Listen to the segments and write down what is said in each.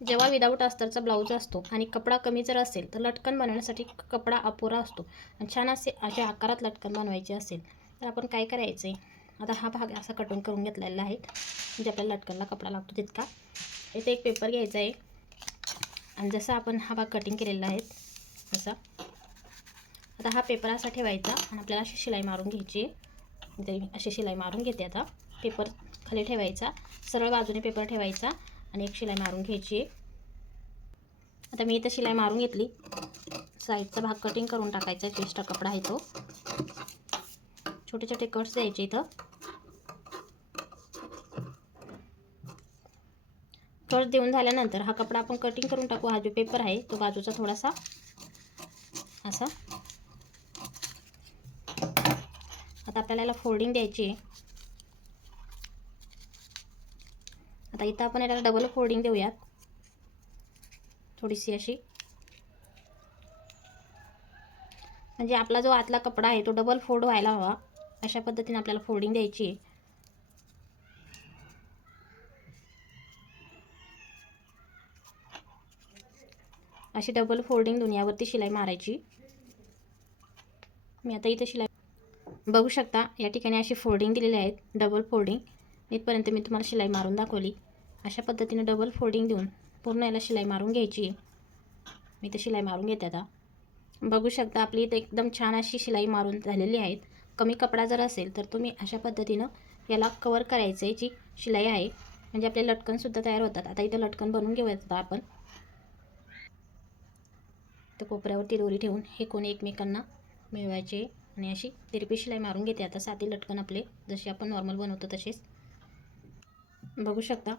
जेव्हा without अस्तरचा blouse असतो आणि कपडा कमी जर असेल तर लटकन बनवण्यासाठी कपडा अपुरा असतो आणि छान असे अशा आकारात लटकन बनवायचे असेल तर आपण काय करायचं आहे आता हा भाग असा कटून करून घेतलेला आहे. म्हणजे आपल्याला लटकनला कपडा लागतो तितका. इथे एक पेपर घ्यायचा आहे आणि जसा आपण हा भाग कटिंग केलेला आहे तसा. आता हा पेपर असा ठेवायचा आणि आपल्याला अशी शिलाई मारून घ्यायची. आहे अशी शिलाई मारून घेते आता. पेपर खाली ठेवायचा. सरळ बाजूने पेपर ठेवायचा. आणि एक शिलाई मारून घ्यायची आहे आता मी इथं शिलाई मारून घेतली. साईडचा भाग कटिंग करून टाकायचा एक्स्ट्रा कपडा आहे तो. छोटे छोटे कट्स द्यायचे इथं. कट देऊन झाल्यानंतर हा कपडा आपण कटिंग करून टाकू. हा जो पेपर आहे तो बाजूचा थोडासा असा. आता आपल्याला याला फोल्डिंग द्यायची आहे. आता इथं आपण याला डबल फोल्डिंग देऊयात. थोडीशी अशी. म्हणजे आपला जो आतला कपडा आहे तो डबल फोल्ड व्हायला हवा. अशा पद्धतीने आपल्याला फोल्डिंग द्यायची आहे. अशी डबल फोल्डिंग दुनियावरती शिलाई मारायची. मी आता इथे शिलाई बघू शकता या ठिकाणी अशी फोल्डिंग दिलेली आहेत डबल फोल्डिंग इथपर्यंत मी तुम्हाला शिलाई मारून दाखवली. अशा पद्धतीनं डबल फोल्डिंग देऊन पूर्ण याला शिलाई मारून घ्यायची आहे. मी तर शिलाई मारून घेते आता. बघू शकता आपली इथं एकदम छान अशी शिलाई मारून झालेली आहेत. कमी कपडा जर असेल तर तुम्ही अशा पद्धतीनं याला कवर करायचं आहे जी शिलाई आहे. म्हणजे आपले लटकनसुद्धा तयार होतात. आता इथं लटकन बनवून घेऊयात आता आपण. तर कोपऱ्यावरती दोरी ठेवून हे कोणी एकमेकांना मिळवायचे आणि अशी तिरपी शिलाई मारून घेते. आता साधी लटकन आपले जसे आपण नॉर्मल बनवतो तसेच. बघू शकता.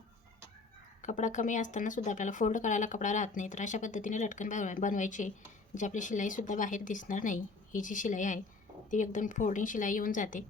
कपडा कमी असताना सुद्धा आपल्याला फोल्ड करायला कपडा राहत नाही. तर अशा पद्धतीने लटकन बनवाय बनवायची. जी आपली शिलाईसुद्धा बाहेर दिसणार नाही. ही जी शिलाई आहे ती एकदम फोल्डिंग शिलाई येऊन जाते.